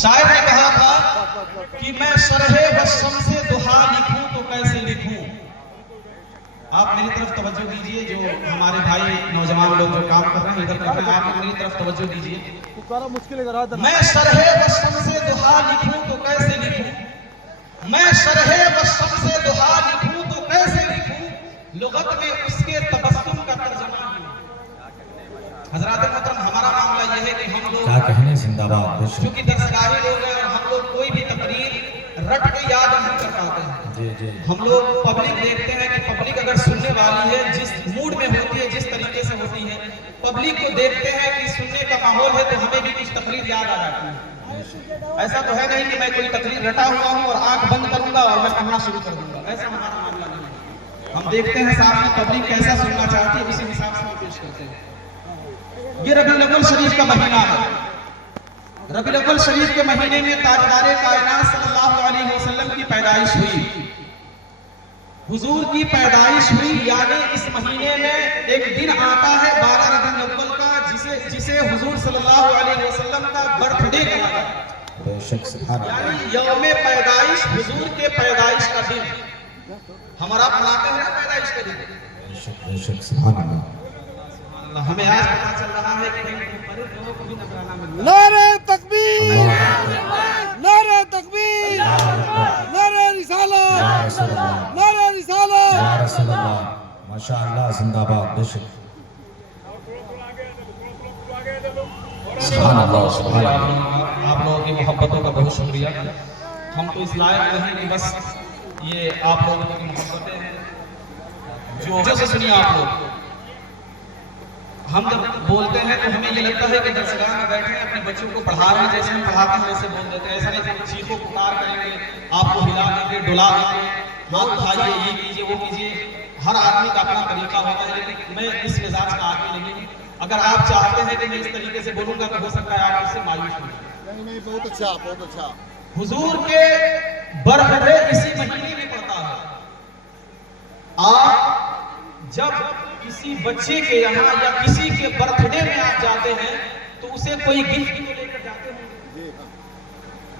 شاعر نے کہا تھا کہ میں شرح والشمس دہا لکھوں تو کیسے لکھوں. آپ میری طرف توجہ دیجئے، جو ہمارے بھائی نوجوان لوگ جو کام کر رہے ہیں ادھر کر رہے ہیں، آپ میری طرف توجہ دیجئے. میں شرح والشمس دہا لکھوں تو کیسے لکھوں، میں شرح والشمس دہا لکھوں تو کیسے لکھوں، لغت میں اس کے تبسم کا ترجمہ ہوں. حضرات محترم، ہمارا معاملہ یہ ہے کہ ہم لوگ کیا کہنے زندہ باد چونکہ درسگاہی لوگ ہیں اور ہم لوگ کوئی بھی تقریر رٹ کے یاد نہیں کر پاتے ہیں. ہم لوگ پبلک دیکھتے ہیں کہ پبلک اگر سننے والی ہے، جس موڈ میں ہوتی ہے، جس طریقے سے ہوتی ہے، پبلک کو دیکھتے ہیں کہ سننے کا ماحول ہے تو ہمیں بھی کچھ تقریر یاد آ جاتی ہے. ایسا تو ہے نہیں کہ میں کوئی تقریر رٹا ہوا ہوں اور آنکھ بند کروں گا اور میں پڑھنا شروع کر دوں گا. ایسا ہمارا معاملہ نہیں ہے. ہم دیکھتے ہیں سامنے پبلک کیسا سننا چاہتی ہے، اسی حساب سے ہم پیش کرتے ہیں. یہ ربیع الاول شریف کا مہینہ ہے. ربیع الاول شریف کے مہینے میں تاجدار کائنات صلی اللہ علیہ وسلم کی پیدائش ہوئی. حضور کی پیدائش ہوئی، یعنی اس مہینے میں ایک دن آتا ہے 12 ربیع الاول کا، جسے حضور صلی اللہ علیہ وسلم کا برتھ ڈے کہا جاتا ہے. یعنی یوم پیدائش، حضور کے پیدائش کا دن. ہمارا مناتے ہیں پیدائش کا دن. ہمیں آج پتا چل رہا ہے کہ لوگوں کو بھی نظرانہ مل رہا ہے. نعرہ تکبیر، نعرہ تکبیر، نعرہ رسالت، نعرہ رسالت. ماشاءاللہ زندہ باد. بے شک سبحان اللہ سبحان اللہ. آپ لوگوں کی محبتوں کا بہت شکریہ. ہم تو اس لائق نہیں کہ بس یہ آپ لوگوں کی محبتیں ہیں جو سے سنیے آپ لوگ. ہم جب بولتے ہیں تو ہمیں یہ لگتا ہے کہ درسگاہ میں بیٹھے ہیں اپنے بچوں کو پڑھا رہے ہیں، جیسے ہم پڑھاتے ہیں ویسے بول دیتے ہیں. ایسا نہیں کہ چیخو پکار کریں گے، آپ کو ہلا دیں گے، ڈلا دیں گے، ہاتھ اٹھائیے، یہ کیجیے وہ کیجیے. ہر آدمی کا اپنا طریقہ ہوتا ہے، لیکن میں اس مزاج کا آدمی نہیں. اگر آپ چاہتے ہیں کہ میں اس طریقے سے بولوں گا تو ہو سکتا ہے آپ اس سے مایوس ہوں. نہیں، بہت اچھا، بہت اچھا. حضور کے برتھ ڈے اسی مہینے میں پڑتا ہے. آپ جب کسی بچے کے یہاں یا کسی کے برتھ ڈے میں آپ جاتے ہیں تو اسے کوئی گفٹ تو لے کر جاتے ہیں،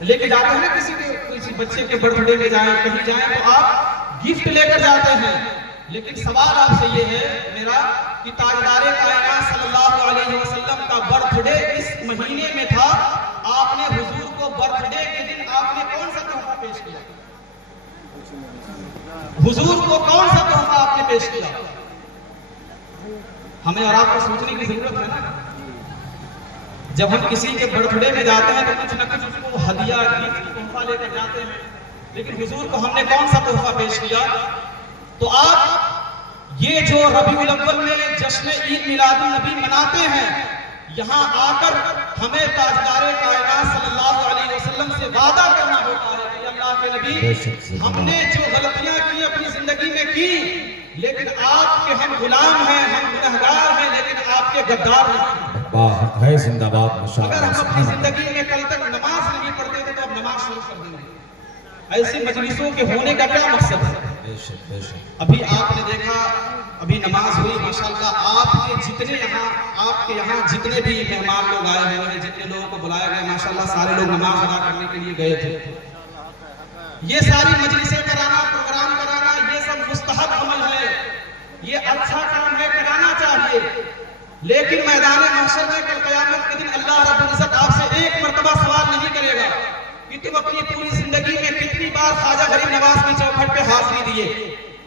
لے کے جاتے ہیں نا. کسی بچے کے برتھ ڈے میں جائیں، کہیں جائیں تو آپ گفٹ لے کر جاتے ہیں. لیکن سوال آپ سے یہ ہے میرا کہ تاجدار کائنات صلی اللہ علیہ وسلم کا برتھ ڈے اس مہینے میں تھا. آپ نے حضور کو برتھ ڈے کے دن آپ نے کون سا تحفہ پیش کیا؟ حضور کو کون سا تحفہ آپ نے پیش کیا؟ ہمیں اور آپ کو سوچنے کی ضرورت ہے نا. جب ہم کسی کے برتھ ڈے میں جاتے ہیں تو کچھ نہ کچھ اس کو ہدیہ گفٹ تحفہ لے کر جاتے ہیں، لیکن حضور کو ہم نے کون سا تحفہ پیش کیا؟ تو آپ یہ جو ربیع الاول میں جشن عید میلاد النبی مناتے ہیں، یہاں آ کر ہمیں تاجدار کائنات صلی اللہ علیہ وسلم سے وعدہ کرنا ہوتا ہے کہ اللہ کے نبی، ہم نے جو غلطیاں کی اپنی زندگی میں کی، لیکن آپ کے ہم غلام ہیں، ہم گنہگار ہیں، لیکن آپ کے غدار نہیں ہے. زندہ باد ماشاءاللہ. اگر ہم اپنی زندگی میں کل تک نماز نہیں پڑھتے تھے تو اب نماز شروع کر دیں گے. ایسی مجلسوں کے ہونے کا کیا مقصد ہے؟ ابھی آپ نے دیکھا، ابھی نماز ہوئی ماشاءاللہ. آپ کے یہاں جتنے بھی مہمان لوگ آئے ہوئے ہیں، جتنے لوگوں کو بلایا گیا ماشاءاللہ، سارے لوگ نماز ادا کرنے کے لیے گئے تھے. یہ ساری مجلسیں کرانا، پروگرام کرانا، یہ سب مستحب عمل ہے، یہ اچھا کام ہے، کرانا چاہیے. لیکن میدان محشر میں کل قیامت کے دن اللہ رب العزت آپ سے ایک مرتبہ سوال نہیں کرے گا کہ تم اپنی پوری زندگی میں کتنی بار خواجہ غریب نواز کی چوکھٹ پہ حاضری دیے.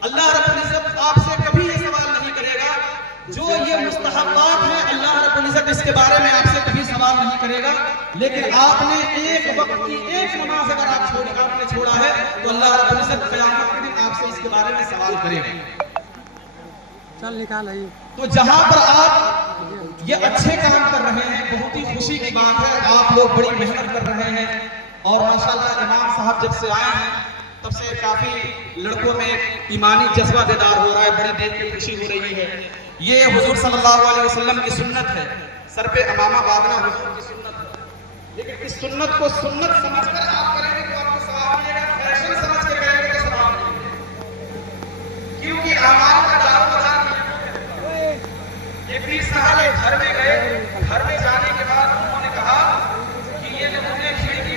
اللہ رب العزت آپ سے کبھی یہ سوال نہیں کرے گا. جو یہ مستحبات ہیں اللہ رب العزت اس کے بارے میں آپ سے کبھی سوال نہیں کرے گا. لیکن آپ نے ایک وقت کی ایک نماز اگر آپ نے چھوڑا ہے تو اللہ رب العزت قیامت کے دن آپ سے اس کے بارے میں سوال کرے گا. چل نکال ہے. تو جہاں پر آپ یہ اچھے کام کر رہے ہیں، بہت ہی خوشی کی بات ہے. آپ لوگ بڑی محنت کر رہے ہیں اور ماشاءاللہ امام صاحب جب سے آئے ہیں تب سے کافی لڑکوں میں ایمانی جذبہ بیدار ہو رہا ہے، بڑی دیر کی خوشی ہو رہی ہے. یہ حضور صلی اللہ علیہ وسلم کی سنت ہے، سر پہ امامہ باندھنا حضور کی سنت ہے. لیکن اس سنت کو سنت سمجھ کر آپ کریں گے تو آپ کو ثواب ملے گا، فیشن سمجھ کے کریں گے تو ثواب ملے گا. کیونکہ اعمال کا دار و مدار یہ پیر صاحب گھر میں گئے، گھر میں جانے کے بعد انہوں نے کہا کہ یہ لوگوں نے کھڑکی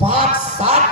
5-7